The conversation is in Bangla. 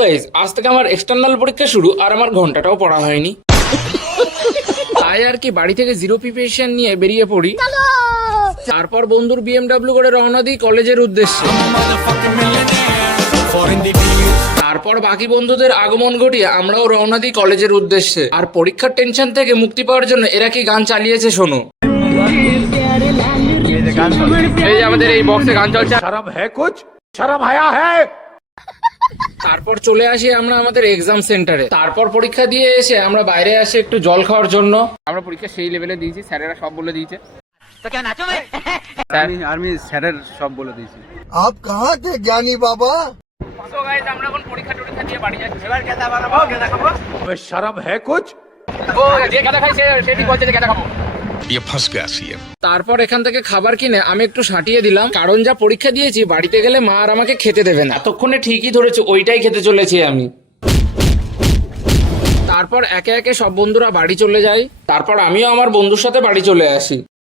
গাইস, আজ থেকে আমার এক্সটার্নাল পরীক্ষা শুরু আর আমার ঘন্টাটাও পড়া হয়নি। তাই আর কি বাড়ি থেকে জিরো প্রিপারেশন নিয়ে বেরিয়ে পড়ি। তারপর বন্ধুর BMW করে রওনা দিই কলেজের উদ্দেশ্যে। তারপর বাকি বন্ধুদের আগমন ঘটিয়ে আমরাও রওনা দিই কলেজের উদ্দেশ্যে। আর পরীক্ষার টেনশন থেকে মুক্তি পাওয়ার জন্য এরা কি গান চালিয়েছে শোনো। এই আমাদের এই বক্সে গান চলছে। शर्म है कुछ शर्म आया है। তারপর চলে আসি আমরা আমাদের এক্সাম সেন্টারে। তারপর পরীক্ষা দিয়ে এসে আমরা বাইরে আসি একটু জল খাওয়ার জন্য। আমরা পরীক্ষা সেই লেভেলে দিয়েছি, স্যারেরা সব বলে দিয়েছে। আমি স্যারের সব বলে দিয়েছি। आप कहाँ थे ज्ञानी बाबा? So guys, আমরা এখন পরীক্ষা টরীক্ষা দিয়ে বাড়ি যাচ্ছি। अबे शर्म है कुछ। ও যে গাদা খাই সে ঠিক বলছে যে গাদা খাবো। ये फंस गया सीएम। তারপর এখান থেকে খাবার কিনে আমি একটু সাঁটিয়ে দিলাম, কারণ যা পরীক্ষা দিয়েছি বাড়িতে গেলে মা আর আমাকে খেতে দেবে না। এতক্ষণে ঠিকই ধরেছে, ওইটাই খেতে চলেছি আমি। তারপর একে একে সব বন্ধুরা বাড়ি চলে যায়। তারপর আমিও আমার বন্ধুর সাথে বাড়ি চলে আসি।